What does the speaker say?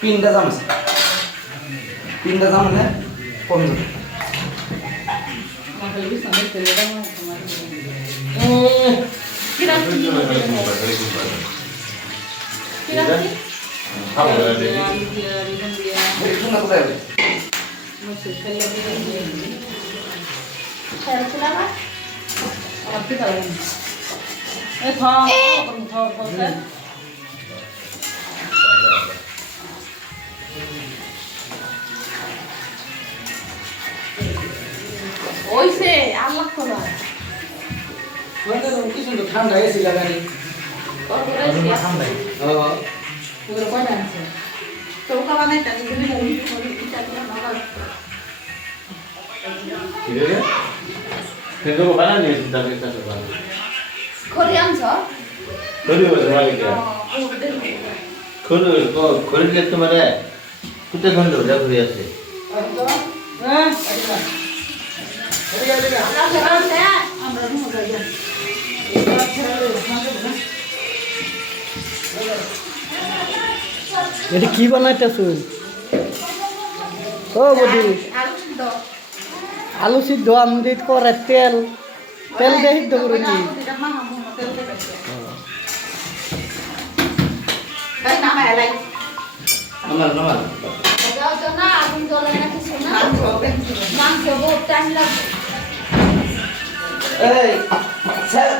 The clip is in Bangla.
পিনটা জামছে পিনটা জামলে কমে যাবে ওইসে আল্লাহ খোলা কি সুন্দর ঠান্ডা এসি লাগানি ঠান্ডা ওগুলো কয়টা আছে চৌকা বানাইতে তুমি ঠিক আছে কিন্তু বানানি চিন্তা করতে পারো খড়ি আনছ খড়ি বলে মালিক খড়ি কে তোমার কুতে খন্ড যা ঘুরে আছে এটা কি বানাইতেছুন ও বদি আলু সিদ্ধ আমি করে তেল তেল দিয়ে সিদ্ধ করে কি আমার আমার মাংস বহুত টাইম লাগবে এই স্যার